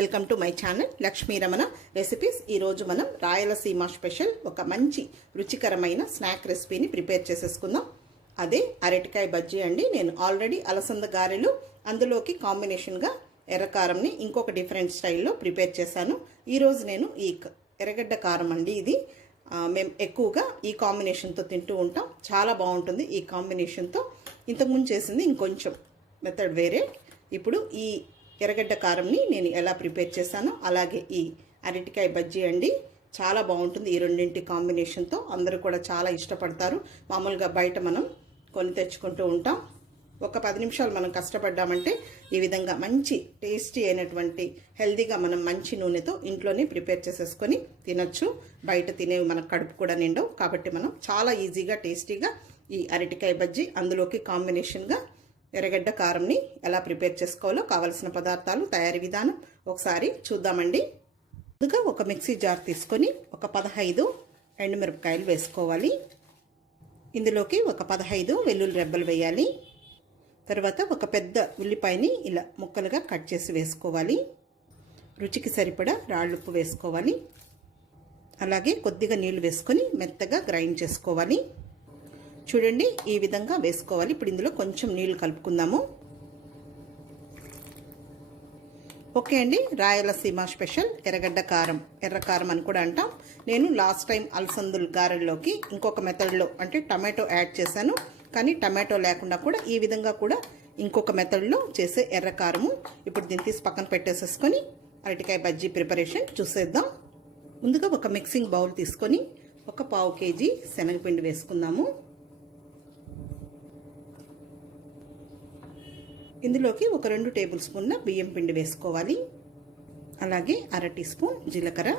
Welcome to my channel Lakshmi Ramana recipes ఈరోజు మనం Rayalaseema special ఒక మంచి రుచికరమైన స్నాక్ రెసిపీని ప్రిపేర్ చేసేసుకుందాం. అదే అరటికాయ బజ్జీ అండి. నేను ఆల్రెడీ అలసంద గారెలు అందులోకి కాంబినేషన్గా ఎర్రకారంని ఇంకొక డిఫరెంట్ స్టైల్లో ప్రిపేర్ చేశాను. ఈరోజు నేను ఈ క- ఎర్రగడ్డ కారం అండి ఇది. మేము ఎక్కువగా ఈ కాంబినేషన్తో తింటూ ఉంటాం. చాలా బాగుంటుంది ఈ కాంబినేషన్తో ఇంతకుముందు చేసింది ఇంకొంచెం మెథడ్ వేరే. ఇప్పుడు ఈ ఎర్రగడ్డ కారంని నేను ఎలా ప్రిపేర్ చేశానో అలాగే ఈ అరటికాయ బజ్జీ అండి. చాలా బాగుంటుంది ఈ రెండింటి కాంబినేషన్తో. అందరూ కూడా చాలా ఇష్టపడతారు. మామూలుగా బయట మనం కొని తెచ్చుకుంటూ ఉంటాం. ఒక పది నిమిషాలు మనం కష్టపడ్డామంటే ఈ విధంగా మంచి టేస్టీ అయినటువంటి హెల్దీగా మనం మంచి నూనెతో ఇంట్లోనే ప్రిపేర్ చేసేసుకొని తినొచ్చు. బయట తినేవి మనకు కడుపు కూడా నిండవు. కాబట్టి మనం చాలా ఈజీగా టేస్టీగా ఈ అరటికాయ బజ్జీ అందులోకి కాంబినేషన్గా ఎర్రగడ్డ కారంని ఎలా ప్రిపేర్ చేసుకోవాలో కావలసిన పదార్థాలు తయారీ విధానం ఒకసారి చూద్దామండి. ముందుగా ఒక మిక్సీ జార్ తీసుకొని ఒక పదహైదు ఎండుమిరపకాయలు వేసుకోవాలి. ఇందులోకి ఒక పదహైదు వెల్లుల్లి రెబ్బలు వేయాలి. తర్వాత ఒక పెద్ద ఉల్లిపాయని ఇలా ముక్కలుగా కట్ చేసి వేసుకోవాలి. రుచికి సరిపడా రాళ్ళుప్పు వేసుకోవాలి. అలాగే కొద్దిగా నీళ్ళు వేసుకొని మెత్తగా గ్రైండ్ చేసుకోవాలి. చూడండి ఈ విధంగా వేసుకోవాలి. ఇప్పుడు ఇందులో కొంచెం నీళ్ళు కలుపుకుందాము. ఓకే అండి రాయలసీమ స్పెషల్ ఎర్రగడ్డ కారం. ఎర్ర కారం అని కూడా అంటాం. నేను లాస్ట్ టైం అలసందుల గారెల్లోకి ఇంకొక మెథడ్లో అంటే టమాటో యాడ్ చేశాను. కానీ టమాటో లేకుండా కూడా ఈ విధంగా కూడా ఇంకొక మెథడ్లో చేసే ఎర్ర కారము. ఇప్పుడు దీన్ని తీసి పక్కన పెట్టేసేసుకొని అరటికాయ బజ్జీ ప్రిపరేషన్ చూసేద్దాం. ముందుగా ఒక మిక్సింగ్ బౌల్ తీసుకొని ఒక పావు కేజీ శనగపిండి వేసుకుందాము. ఇందులోకి ఒక రెండు టేబుల్ స్పూన్ల బియ్యం పిండి వేసుకోవాలి. అలాగే అర టీ స్పూన్ జీలకర్ర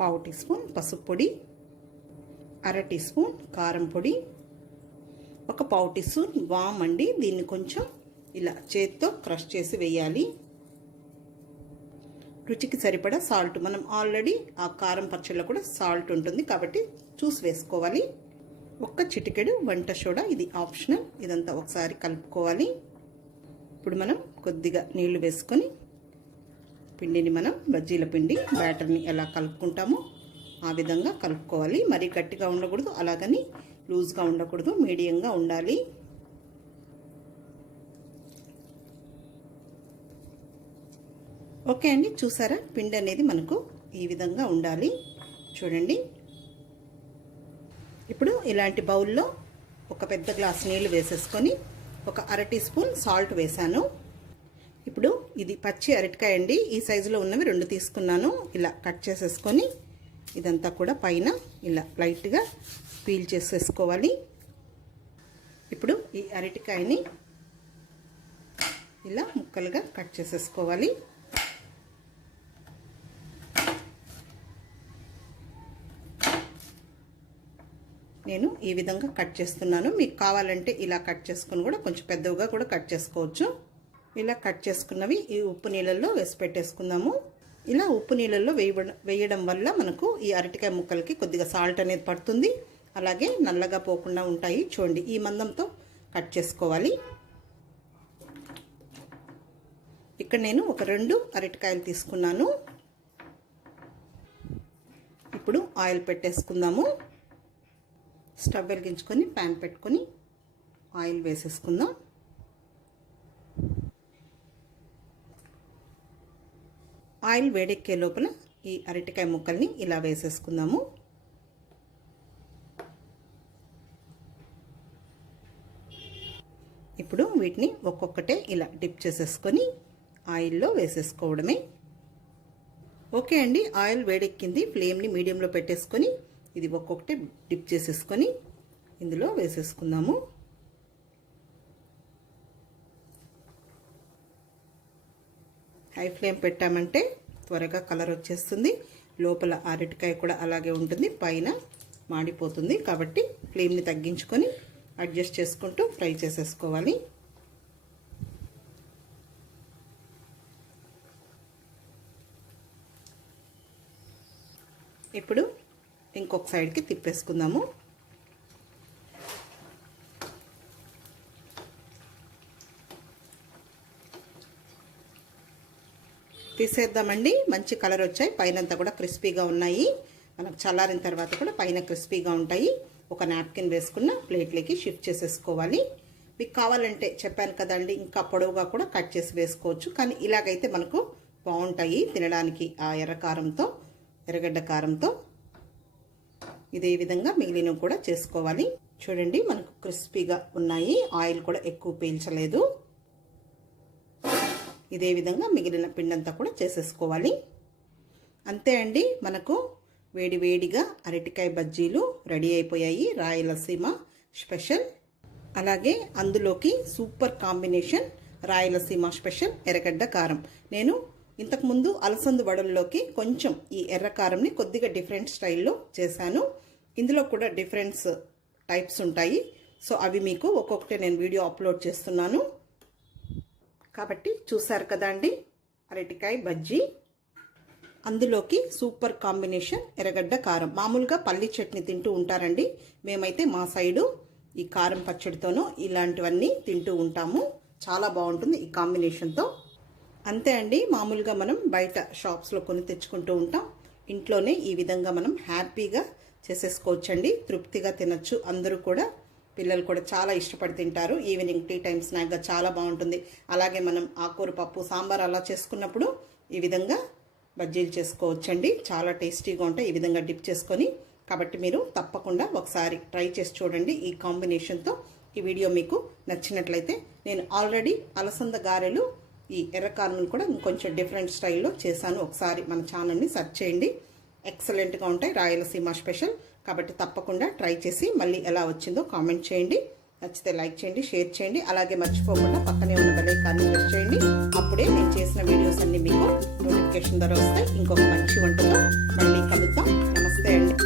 పావు టీ స్పూన్ పసుపు పొడి అర టీ స్పూన్ కారం పొడి ఒక పావు టీ స్పూన్ వామ్ అండి. దీన్ని కొంచెం ఇలా చేత్తో క్రష్ చేసి వేయాలి. రుచికి సరిపడా సాల్ట్. మనం ఆల్రెడీ ఆ కారం పచ్చళ్ళలో కూడా సాల్ట్ ఉంటుంది కాబట్టి చూసి వేసుకోవాలి. ఒక్క చిటికెడు వంట సోడా ఇది ఆప్షనల్. ఇదంతా ఒకసారి కలుపుకోవాలి. ఇప్పుడు మనం కొద్దిగా నీళ్ళు వేసుకొని పిండిని మనం బజ్జీల పిండి బ్యాటర్ని ఎలా కలుపుకుంటామో ఆ విధంగా కలుపుకోవాలి. మరీ గట్టిగా ఉండకూడదు అలాగని లూజ్గా ఉండకూడదు మీడియంగా ఉండాలి. ఓకే అండి చూసారా? పిండి అనేది మనకు ఈ విధంగా ఉండాలి. చూడండి. ఇప్పుడు ఇలాంటి బౌల్లో ఒక పెద్ద గ్లాస్ నీళ్ళు వేసేసుకొని ఒక అర టీ స్పూన్ సాల్ట్ వేసాను ఇప్పుడు ఇది పచ్చి అరటికాయ అండి. ఈ సైజులో ఉన్నవి రెండు తీసుకున్నాను. ఇలా కట్ చేసేసుకొని ఇదంతా కూడా పైన ఇలా లైట్గా పీల్ చేసేసుకోవాలి. ఇప్పుడు ఈ అరటికాయని ఇలా ముక్కలుగా కట్ చేసేసుకోవాలి. నేను ఈ విధంగా కట్ చేస్తున్నాను. మీకు కావాలంటే ఇలా కట్ చేసుకుని కూడా కొంచెం పెద్దవిగా కూడా కట్ చేసుకోవచ్చు. ఇలా కట్ చేసుకున్నవి ఈ ఉప్పు నీళ్ళల్లో వేసి పెట్టేసుకుందాము. ఇలా ఉప్పు నీళ్ళల్లో వేయడం వేయడం వల్ల మనకు ఈ అరటికాయ ముక్కలకి కొద్దిగా సాల్ట్ అనేది పడుతుంది. అలాగే నల్లగా పోకుండా ఉంటాయి. చూడండి ఈ మందంతో కట్ చేసుకోవాలి. ఇక్కడ నేను ఒక రెండు అరటికాయలు తీసుకున్నాను. ఇప్పుడు ఆయిల్ పెట్టేసుకుందాము. స్టవ్ వెలిగించుకొని ప్యాన్ పెట్టుకొని ఆయిల్ వేసేసుకుందాం. ఆయిల్ వేడెక్కే లోపల ఈ అరటికాయ ముక్కల్ని ఇలా వేసేసుకుందాము. ఇప్పుడు వీటిని ఒక్కొక్కటే ఇలా డిప్ చేసేసుకొని ఆయిల్లో వేసేసుకోవడమే. ఓకే అండి ఆయిల్ వేడెక్కింది. ఫ్లేమ్ని మీడియంలో పెట్టేసుకొని ఇది ఒక్కొక్కటి డిప్ చేసేసుకొని ఇందులో వేసేసుకుందాము. హై ఫ్లేమ్ పెట్టామంటే త్వరగా కలర్ వచ్చేస్తుంది. లోపల అరటికాయ కూడా అలాగే ఉంటుంది. పైన మాడిపోతుంది కాబట్టి ఫ్లేమ్ని తగ్గించుకొని అడ్జస్ట్ చేసుకుంటూ ఫ్రై చేసేసుకోవాలి. ఇప్పుడు ఇంకొక సైడ్కి తిప్పేసుకుందాము. తీసేద్దామండి. మంచి కలర్ వచ్చాయి. పైనంతా కూడా క్రిస్పీగా ఉన్నాయి. మనకు చల్లారిన తర్వాత కూడా పైన క్రిస్పీగా ఉంటాయి. ఒక నాప్కిన్ వేసుకున్న ప్లేట్లోకి షిఫ్ట్ చేసేసుకోవాలి. మీకు కావాలంటే చెప్పాను కదండి ఇంకా పొడవుగా కూడా కట్ చేసి వేసుకోవచ్చు. కానీ ఇలాగైతే మనకు బాగుంటాయి తినడానికి ఆ ఎర్ర కారంతో ఎర్రగడ్డ కారంతో. ఇదే విధంగా మిగిలినవి కూడా చేసుకోవాలి. చూడండి మనకు క్రిస్పీగా ఉన్నాయి. ఆయిల్ కూడా ఎక్కువ పీల్చలేదు. ఇదే విధంగా మిగిలిన పిండంతా కూడా చేసేసుకోవాలి. అంతే అండి మనకు వేడి వేడిగా అరటికాయ బజ్జీలు రెడీ అయిపోయాయి. రాయలసీమ స్పెషల్. అలాగే అందులోకి సూపర్ కాంబినేషన్ రాయలసీమ స్పెషల్ ఎర్రగడ్డ కారం. నేను ఇంతకుముందు అలసందు వడల్లోకి కొంచెం ఈ ఎర్ర కారంని కొద్దిగా డిఫరెంట్ స్టైల్లో చేశాను. ఇందులో కూడా డిఫరెన్స్ టైప్స్ ఉంటాయి. సో అవి మీకు ఒక్కొక్కటి నేను వీడియో అప్లోడ్ చేస్తున్నాను. కాబట్టి చూసారు కదా అండి? అరటికాయ బజ్జీ. అందులోకి సూపర్ కాంబినేషన్ ఎర్రగడ్డ కారం. మామూలుగా పల్లి చట్నీ తింటూ ఉంటారండి. మేమైతే మా సైడు ఈ కారం పచ్చడితోనూ ఇలాంటివన్నీ తింటూ ఉంటాము. చాలా బాగుంటుంది ఈ కాంబినేషన్తో అంతే అండి. మామూలుగా మనం బయట షాప్స్లో కొని తెచ్చుకుంటూ ఉంటాం. ఇంట్లోనే ఈ విధంగా మనం హ్యాపీగా చేసేసుకోవచ్చండి. తృప్తిగా తినచ్చు. అందరూ కూడా పిల్లలు కూడా చాలా ఇష్టపడి తింటారు. ఈవినింగ్ టీ టైం స్నాక్గా చాలా బాగుంటుంది. అలాగే మనం ఆకూర పప్పు సాంబార్ అలా చేసుకున్నప్పుడు ఈ విధంగా బజ్జీలు చేసుకోవచ్చండి. చాలా టేస్టీగా ఉంటాయి. ఈ విధంగా డిప్ చేసుకొని కాబట్టి మీరు తప్పకుండా ఒకసారి ట్రై చేసి చూడండి. ఈ కాంబినేషన్తో ఈ వీడియో మీకు నచ్చినట్లయితే నేను ఆల్రెడీ అలసంద గారెలు ఈ ఎర్రకారం కూడా ఇంకొంచెం డిఫరెంట్ స్టైల్లో చేశాను. ఒకసారి మన ఛానల్ని సెర్చ్ చేయండి. ఎక్సలెంట్గా ఉంటాయి. రాయలసీమ స్పెషల్. కాబట్టి తప్పకుండా ట్రై చేసి మళ్ళీ ఎలా వచ్చిందో కామెంట్ చేయండి. నచ్చితే లైక్ చేయండి షేర్ చేయండి. అలాగే మర్చిపోకుండా పక్కనే ఉన్న బెల్ ఐకాన్ని ప్రెస్ చేయండి. అప్పుడే నేను చేసిన వీడియోస్ అన్ని మీకు నోటిఫికేషన్ ద్వారా వస్తాయి. ఇంకొక మంచి వంటతో మళ్ళీ కలుద్దాం.